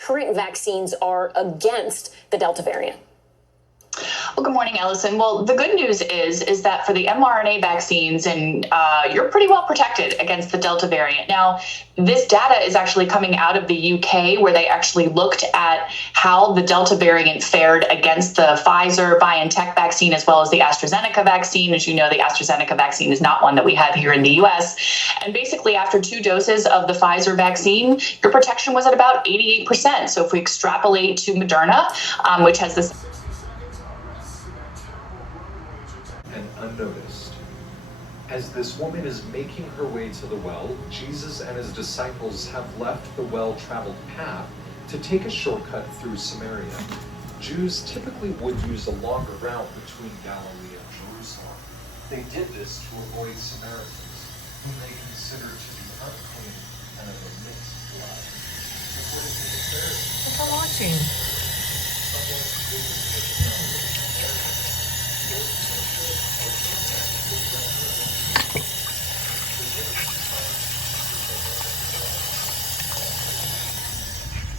Current vaccines are against the Delta variant. Well, good morning, Ellison. Well, the good news is that for the mRNA vaccines, and you're pretty well protected against the Delta variant. Now, this data is actually coming out of the UK, where they actually looked at how the Delta variant fared against the Pfizer-BioNTech vaccine, as well as the AstraZeneca vaccine. As you know, the AstraZeneca vaccine is not one that we have here in the US. And basically, after 2 doses of the Pfizer vaccine, your protection was at about 88%. So if we extrapolate to Moderna, which has this and unnoticed. As this woman is making her way to the well, Jesus and his disciples have left the well-traveled path to take a shortcut through Samaria. Jews typically would use a longer route between Galilee and Jerusalem. They did this to avoid Samaritans, whom they considered to be unclean and of a mixed blood. According to the Pharisees, I'm watching.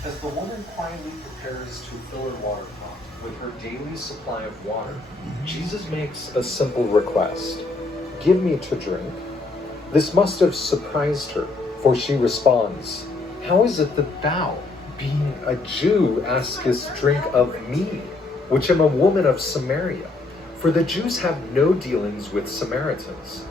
As the woman quietly prepares to fill her water pot with her daily supply of water, Jesus makes a simple request. Give me to drink. This must have surprised her, for she responds, How is it that thou, being a Jew, askest drink of me, which am a woman of Samaria? For the Jews have no dealings with Samaritans.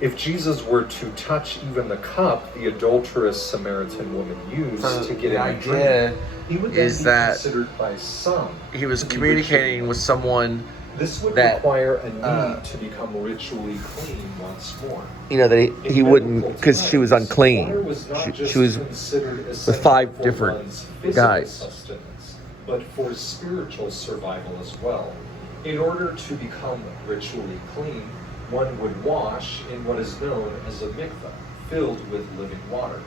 If Jesus were to touch even the cup the adulterous Samaritan woman used to get any drink, he would then be considered by some. He was communicating with someone. This would require a need to become ritually clean once more. You know, that he wouldn't, because she was unclean. She was with 5 different guys. But for spiritual survival as well. In order to become ritually clean, one would wash in what is known as a mikveh, filled with living water.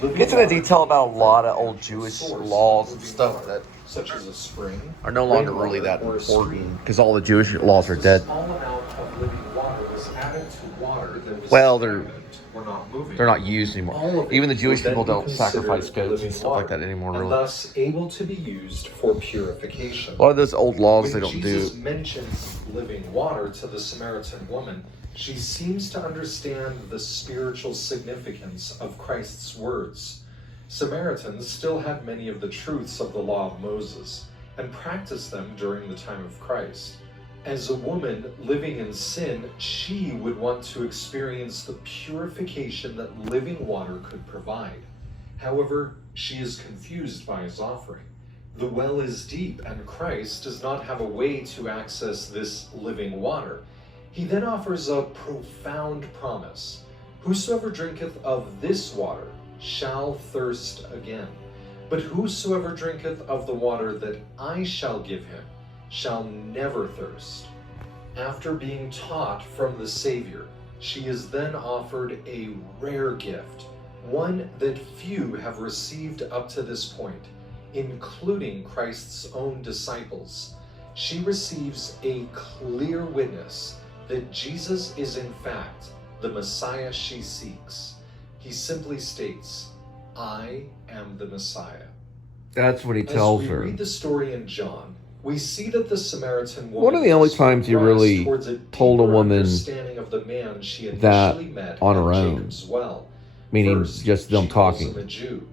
It gets into detail about a lot of old Jewish laws and stuff that such as a spring, are no longer really that important, because all the Jewish laws are dead. Small amount of living water was added to water that was Well, they're not used anymore. Even the Jewish people don't sacrifice goats and stuff like that anymore, really. And thus able to be used for purification. A lot of those old laws they don't Jesus do. mentions living water to the Samaritan woman, she seems to understand the spiritual significance of Christ's words. Samaritans still had many of the truths of the law of Moses and practiced them during the time of Christ. As a woman living in sin, she would want to experience the purification that living water could provide. However, she is confused by his offering. The well is deep, and Christ does not have a way to access this living water. He then offers a profound promise. Whosoever drinketh of this water shall thirst again. But whosoever drinketh of the water that I shall give him shall never thirst. After being taught from the Savior, she is then offered a rare gift, one that few have received up to this point, including Christ's own disciples. She receives a clear witness that Jesus is in fact the Messiah she seeks. He simply states, I am the Messiah. That's what he tells her. As we read the story in John, we see that the Samaritan woman One of the only times you really told a woman that on her own, meaning first, just them she calls talking. him a Jew,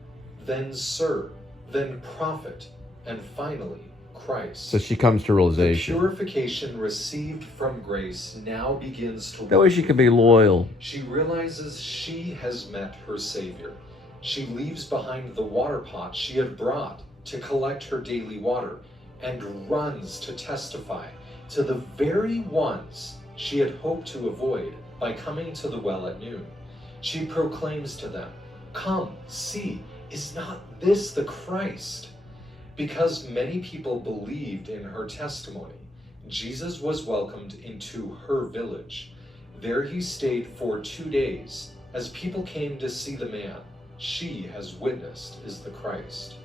then sir, then prophet, and finally Christ. So she comes to realization. The purification received from grace now begins to That way she can be loyal. She realizes she has met her Savior. She leaves behind the water pot she had brought to collect her daily water and runs to testify to the very ones she had hoped to avoid by coming to the well at noon. She proclaims to them, Come, see, is not this the Christ? Because many people believed in her testimony, Jesus was welcomed into her village. There he stayed for 2 days, as people came to see the man she has witnessed is the Christ.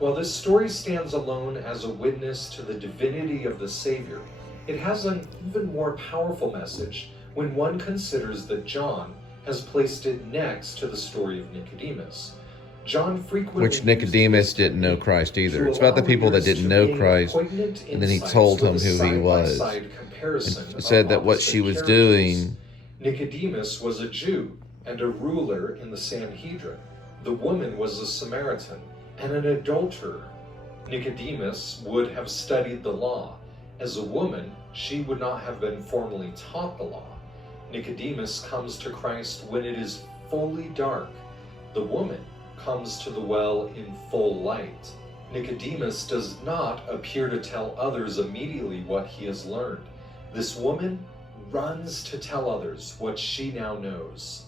While this story stands alone as a witness to the divinity of the Savior, it has an even more powerful message when one considers that John has placed it next to the story of Nicodemus. John frequently Which Nicodemus didn't know Christ either. It's about the people that didn't know Christ, and then he told him who he was. And said that what she was doing. Nicodemus was a Jew and a ruler in the Sanhedrin. The woman was a Samaritan and an adulterer. Nicodemus would have studied the law. As a woman, she would not have been formally taught the law. Nicodemus comes to Christ when it is fully dark. The woman comes to the well in full light. Nicodemus does not appear to tell others immediately what he has learned. This woman runs to tell others what she now knows.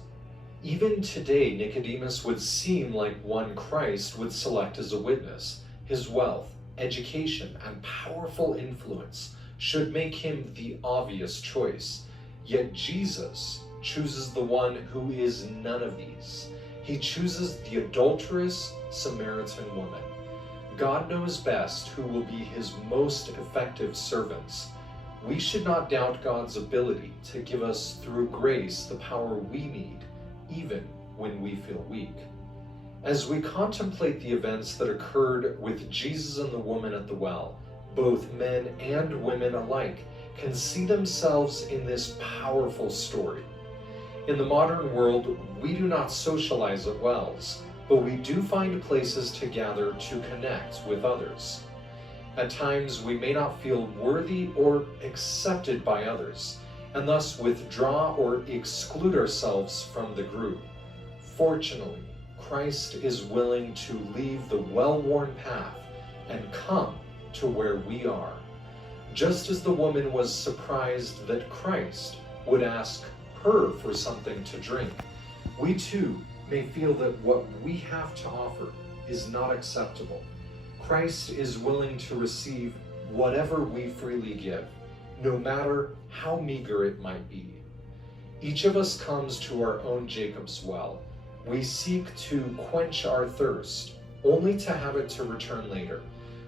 Even today, Nicodemus would seem like one Christ would select as a witness. His wealth, education, and powerful influence should make him the obvious choice. Yet Jesus chooses the one who is none of these. He chooses the adulterous Samaritan woman. God knows best who will be his most effective servants. We should not doubt God's ability to give us through grace the power we need, even when we feel weak. As we contemplate the events that occurred with Jesus and the woman at the well, both men and women alike can see themselves in this powerful story. In the modern world, we do not socialize at wells, but we do find places to gather to connect with others. At times, we may not feel worthy or accepted by others, and thus withdraw or exclude ourselves from the group. Fortunately, Christ is willing to leave the well-worn path and come to where we are. Just as the woman was surprised that Christ would ask her for something to drink, we too may feel that what we have to offer is not acceptable. Christ is willing to receive whatever we freely give, no matter how meager it might be. Each of us comes to our own Jacob's well. We seek to quench our thirst, only to have it to return later.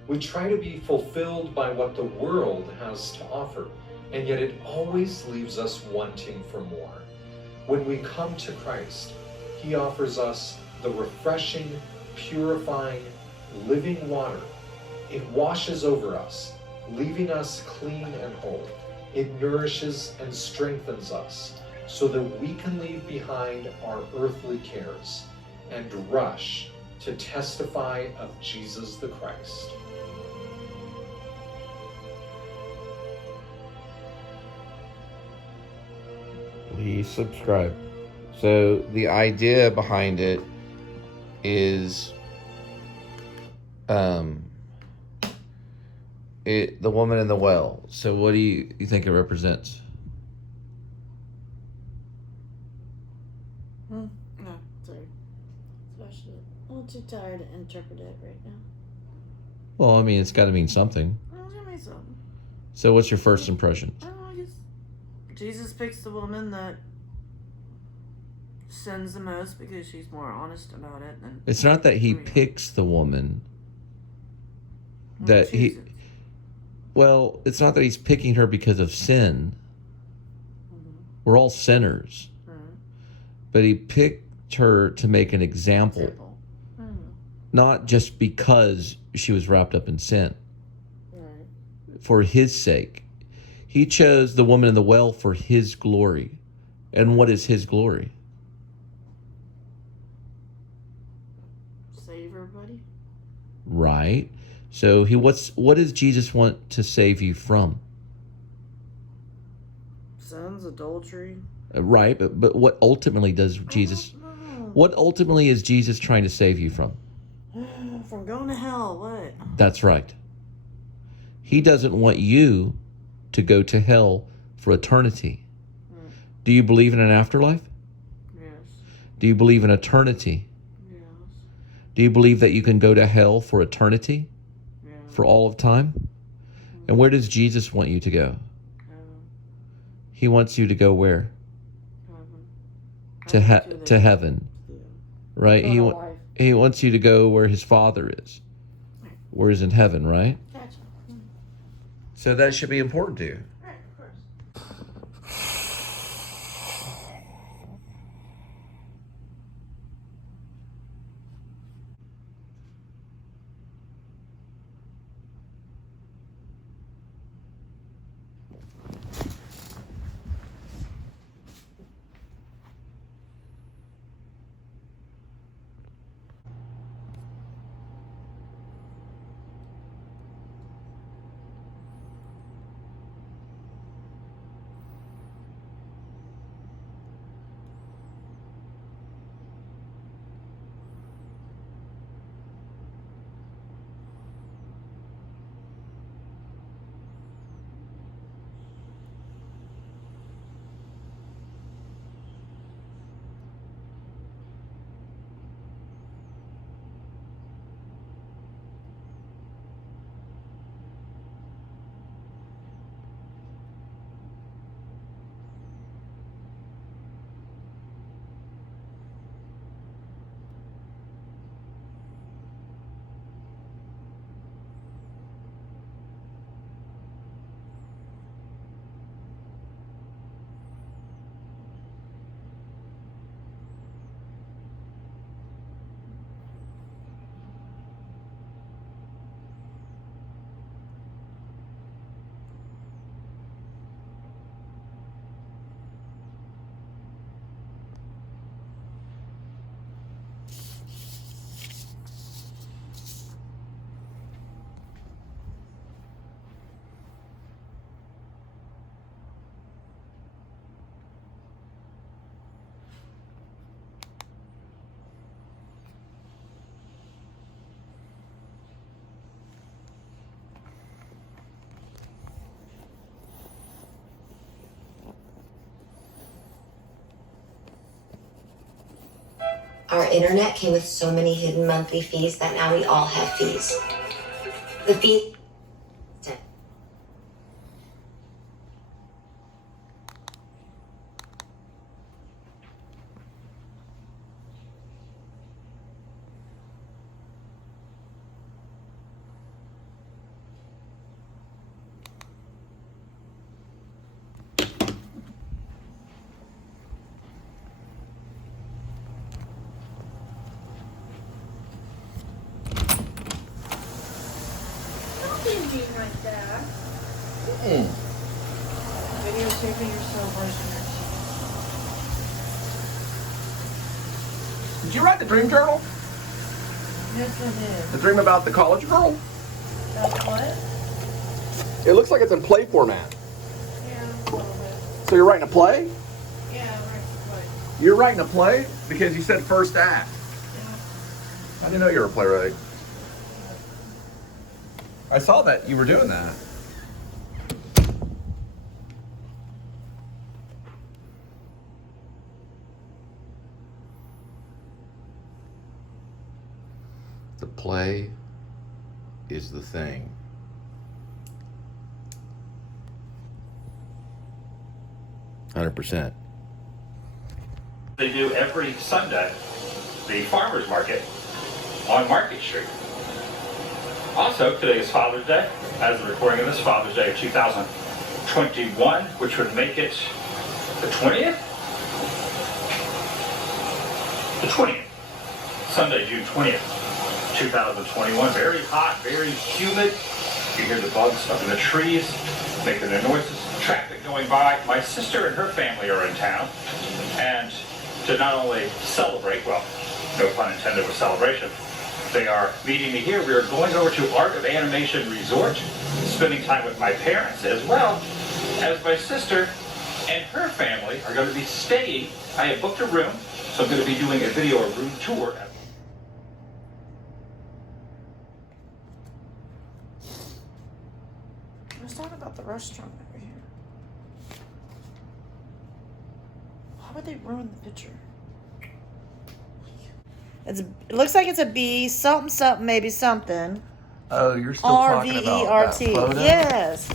We try to be fulfilled by what the world has to offer, and yet it always leaves us wanting for more. When we come to Christ, he offers us the refreshing, purifying, living water. It washes over us, leaving us clean and whole. It nourishes and strengthens us so that we can leave behind our earthly cares and rush to testify of Jesus the Christ. Please subscribe. So the idea behind it is the woman in the well. So what do you think it represents? No, sorry. Especially, I'm a little too tired to interpret it right now. Well, I mean, it's got to mean something. Well, give me something. So what's your first impression? I don't know, I guess Jesus picks the woman that sins the most because she's more honest about it than... It's not that he picks the woman. That he... Well, it's not that he's picking her because of sin. Mm-hmm. We're all sinners. Mm-hmm. But he picked her to make an example. Mm-hmm. Not just because she was wrapped up in sin. Right. For his sake. He chose the woman in the well for his glory. And what is his glory? Save everybody? Right. So what does Jesus want to save you from? Sins, adultery. Right, but what ultimately does Jesus... What ultimately is Jesus trying to save you from? From going to hell, what? That's right. He doesn't want you to go to hell for eternity. Do you believe in an afterlife? Yes. Do you believe in eternity? Yes. Do you believe that you can go to hell for eternity? Yes. For all of time? And where does Jesus want you to go? Heaven. He wants you to go where? Heaven. To heaven. Yeah. Right? He wants you to go where his Father is. Where he's in heaven, right? Gotcha. So that should be important to you. Right, of course. Our internet came with so many hidden monthly fees that now we all have fees. The fee. Like that. Videotaping yourself brushing your teeth. Did you write the dream journal? Yes, I did. The dream about the college girl? That's what? It looks like it's in play format. Yeah, a little bit. So you're writing a play? Yeah, right. You're writing a play? Because you said first act. Yeah. I didn't know you were a playwright. I saw that you were doing that. The play is the thing. %. They do every Sunday, the farmers market on Market Street. Also, today is Father's Day. As the recording of this, Father's Day of 2021, which would make it the 20th? The 20th. Sunday, June 20th, 2021. Very hot, very humid. You hear the bugs up in the trees making their noises. Traffic going by. My sister and her family are in town. And to not only celebrate, well, no pun intended with celebration, they are meeting me here. We are going over to Art of Animation Resort, spending time with my parents as well as my sister and her family are going to be staying. I have booked a room, so I'm going to be doing a video or room tour. Let's talk about the restaurant over here. Why would they ruin the picture? It looks like it's a B, something, something, maybe something. Oh, you're still talking about that photo? Yes.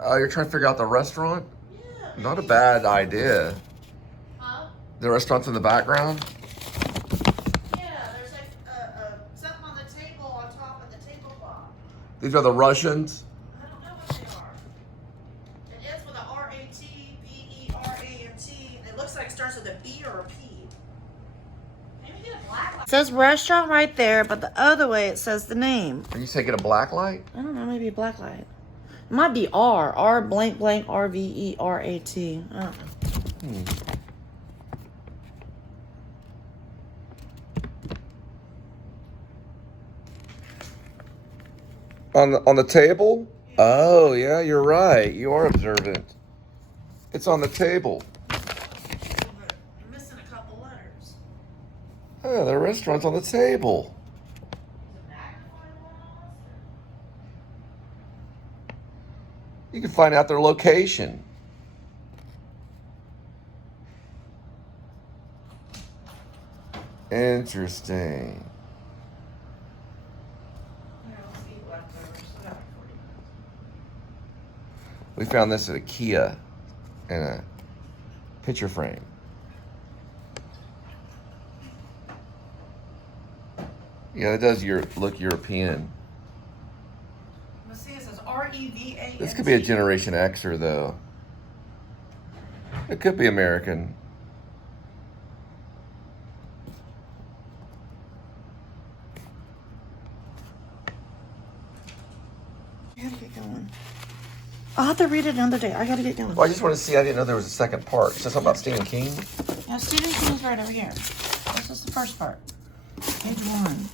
Oh, you're trying to figure out the restaurant? Yeah. Not a bad idea. Huh? The restaurant's in the background? Yeah, there's like something on the table on top of the tablecloth. These are the Russians? I don't know what they are. It ends with a R-A-T-B-E-R-A-N-T. It looks like it starts with a B or a P. Maybe get a black light. It says restaurant right there, but the other way it says the name. Are you taking a black light? I don't know, maybe a black light. It might be R blank blank R-V-E-R-A-T. I don't know. On the table? Oh, yeah, you're right. You are observant. It's on the table. You're missing a couple letters. Oh, the restaurant's on the table. You can find out their location. Interesting. We found this at IKEA in a picture frame. Yeah, it does look European. Let's see, it says R-E-V-A-N-T. This could be a Generation Xer, though. It could be American. I gotta get going. I'll have to read it another day. I gotta get going. Well, I just want to see. I didn't know there was a second part. It says something about Stephen King. Now, Stephen King's right over here. This is the first part. Page 1.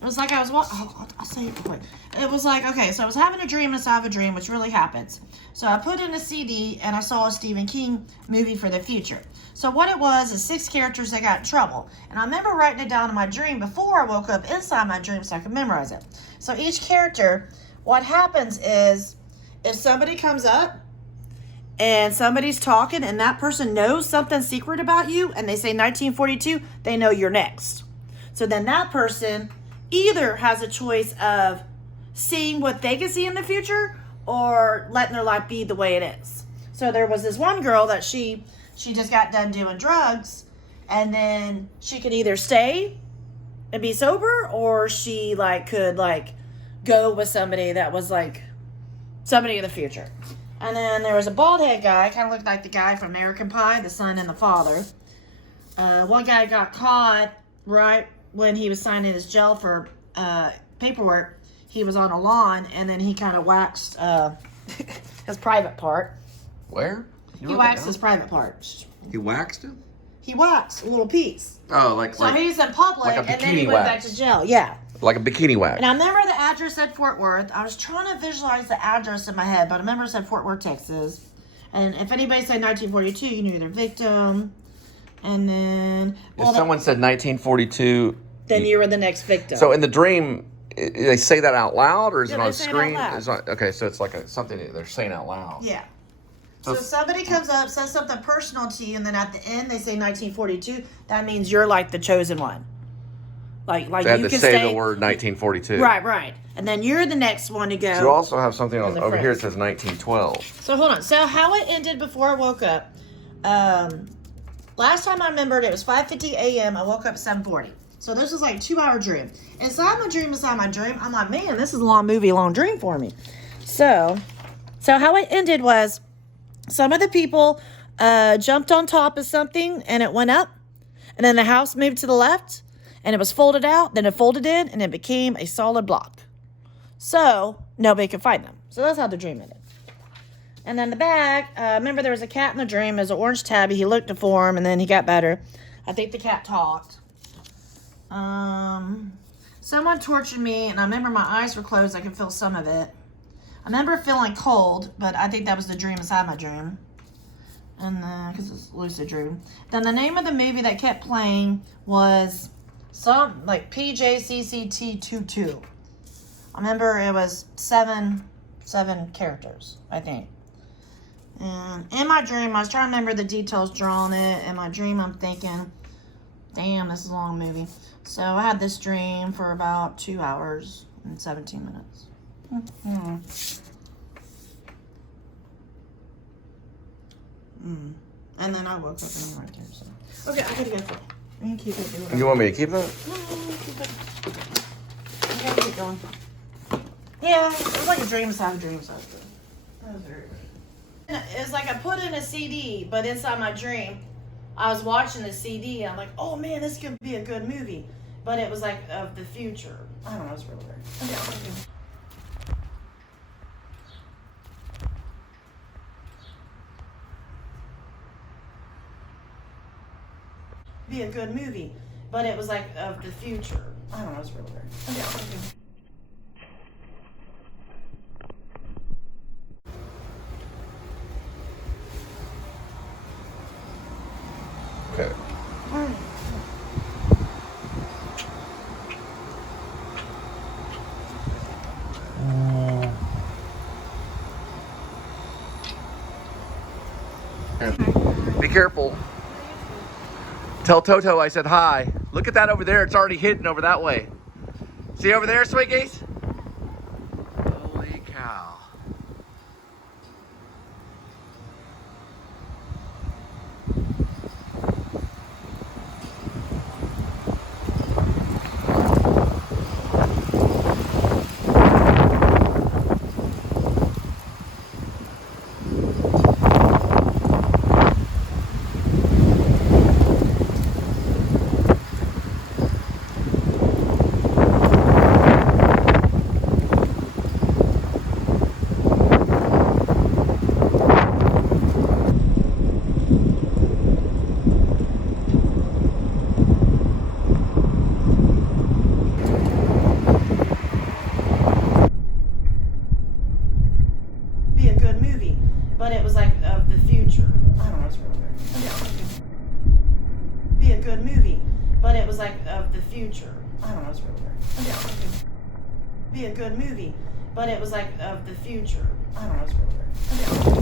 It was like I was I'll say it real quick. It was like, okay, so I was having a dream inside of a dream, which really happens. So I put in a CD and I saw a Stephen King movie for the future. So what it was is 6 characters that got in trouble. And I remember writing it down in my dream before I woke up inside my dream so I could memorize it. So each character, what happens is if somebody comes up and somebody's talking and that person knows something secret about you and they say 1942, they know you're next. So then that person either has a choice of seeing what they can see in the future or letting their life be the way it is. So there was this one girl that she just got done doing drugs, and then she could either stay and be sober, or she could go with somebody that was somebody in the future. And then there was a bald head guy, kind of looked like the guy from American Pie, the son and the father. One guy got caught right when he was signing his jail for paperwork. He was on a lawn, and then he kind of waxed his private part. Where? He waxed his private part. He waxed him? He waxed a little piece. Oh, so he's in public, like a and then he bikini went wax. back to jail. Yeah. Like a bikini wax. And I remember the address said Fort Worth. I was trying to visualize the address in my head, but I remember it said Fort Worth, Texas. And if anybody said 1942, you knew their victim. And then... If someone said 1942... Then you were the next victim. So in the dream, they say that out loud, or is it on screen? Okay, so it's something they're saying out loud. Yeah. So if somebody comes up, says something personal to you, and then at the end they say 1942, that means you're the chosen one. Like they had you to can say stay, the word 1942. Right. And then you're the next one to go. So you also have something over here that says 1912. So hold on. So how it ended before I woke up. Last time I remembered, it was 5:50 a.m. I woke up at 7:40. So this was 2-hour dream. Inside my dream, I'm like, man, this is a long dream for me. So how it ended was some of the people jumped on top of something and it went up. And then the house moved to the left and it was folded out. Then it folded in and it became a solid block. So nobody could find them. So that's how the dream ended. And then the back, remember there was a cat in the dream. It was an orange tabby. He looked for him and then he got better. I think the cat talked. Someone tortured me, and I remember my eyes were closed. I could feel some of it. I remember feeling cold, but I think that was the dream inside my dream. And because it's lucid dream. Then the name of the movie that kept playing was some PJCCT22. I remember it was seven characters, I think. And in my dream, I was trying to remember the details drawn it. In my dream, I'm thinking, damn, this is a long movie. So I had this dream for about 2 hours and 17 minutes. And then I woke up and I'm right there. So. Okay, I gotta go. You can keep it. You want me to keep it? No, keep it. I gotta keep going. Yeah, it was like a dream inside a dream inside a dream. That was very good. It's like I put in a CD, but inside my dream, I was watching the CD, and I'm like, oh man, this could be a good movie. But it was of the future. I don't know, it's really weird. Okay. Be a good movie. But it was of the future. I don't know, it's really weird. Okay. Be careful. Tell Toto I said hi. Look at that over there. It's already hidden over that way. See over there, Sweet Geese? Holy cow. But it was of the future. I don't know, it's really weird. Be a good movie. But it was of the future. I don't know, it's really weird. Be a good movie. But it was of the future. I don't know, it's really weird.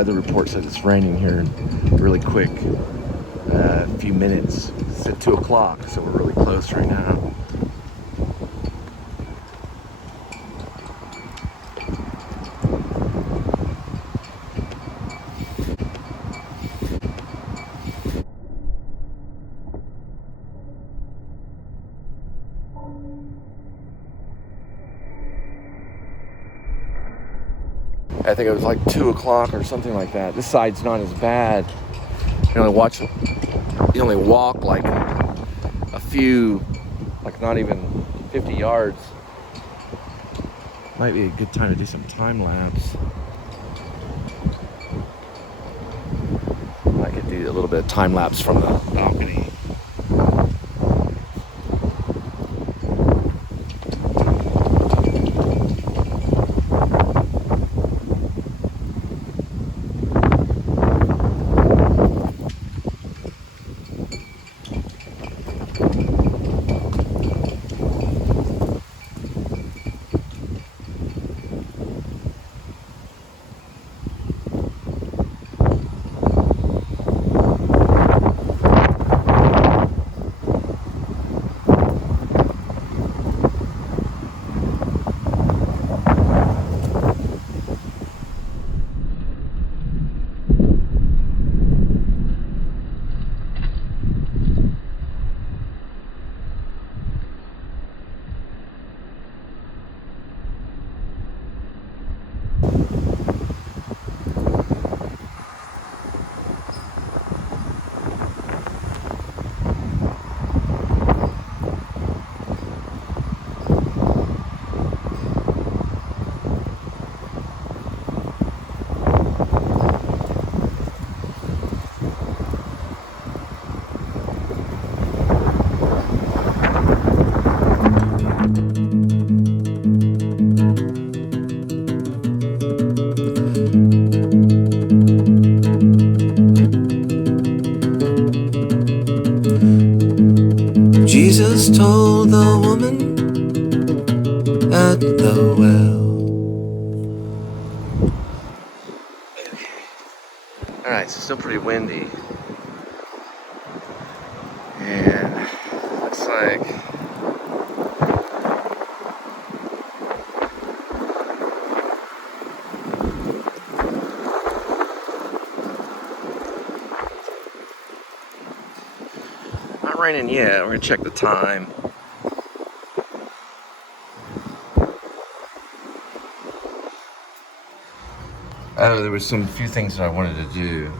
weather report says it's raining here really quick. A few minutes. It's at 2 o'clock, so we're really close right now. I think it was like 2 o'clock or something like that. This side's not as bad. You only walk like a few, like not even 50 yards. Might be a good time to do some time lapse. I could do a little bit of time lapse from the balcony. Jesus told the woman at the well. Alright, so still pretty windy. And looks like not raining yet. We're gonna check the time. Oh, there was some few things that I wanted to do.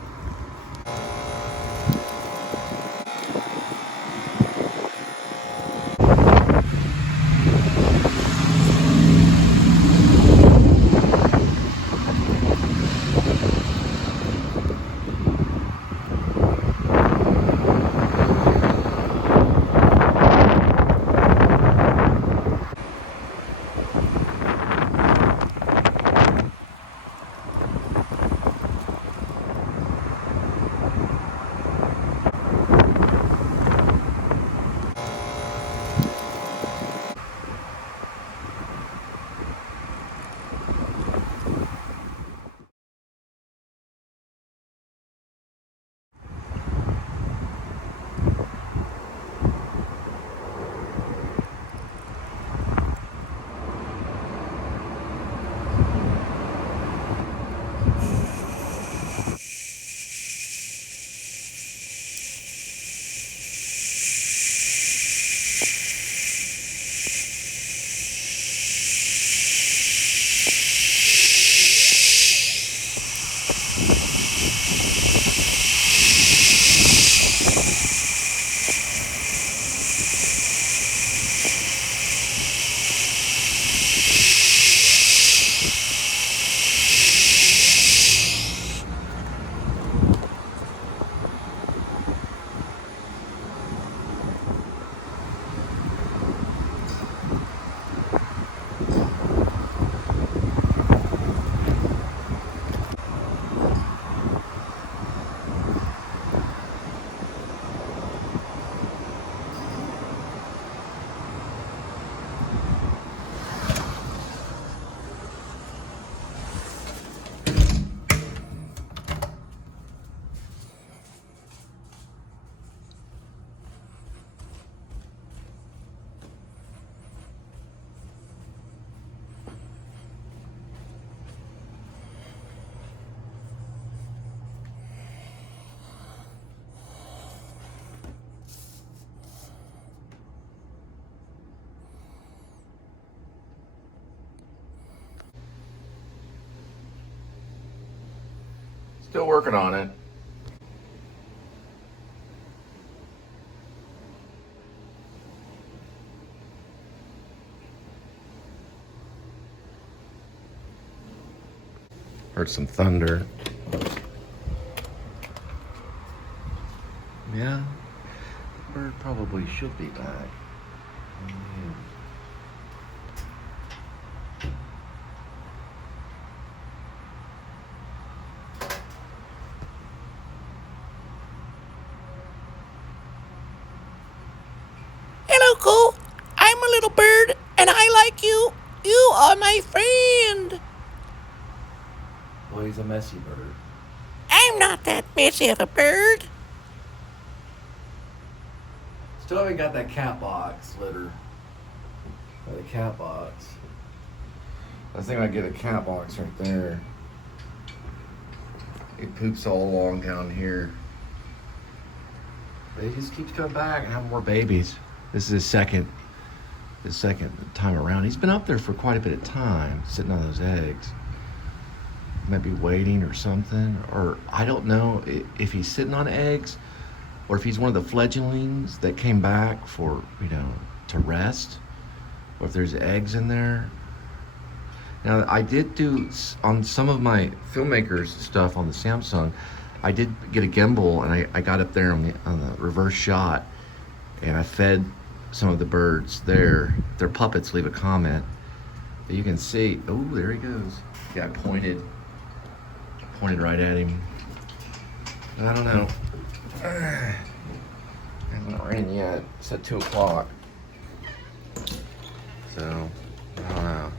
Still working on it. Heard some thunder. Yeah, bird probably should be back. Hello, Cole. I'm a little bird, and I like you. You are my friend. Well, he's a messy bird. I'm not that messy of a bird. Still haven't got that cat box litter. The cat box. I was thinking I'd get a cat box right there. He poops all along down here. But he just keeps coming back and having more babies. This is his second time around. He's been up there for quite a bit of time, sitting on those eggs. Might be waiting or something, or I don't know if he's sitting on eggs or if he's one of the fledglings that came back for, to rest, or if there's eggs in there. Now, I did do, on some of my filmmakers stuff on the Samsung, I did get a gimbal, and I got up there on the reverse shot, and I fed some of the birds there. If they're puppets, leave a comment. But you can see, oh, there he goes. Yeah, I pointed right at him. I don't know. Hasn't ran yet. It's at 2 o'clock. So, I don't know.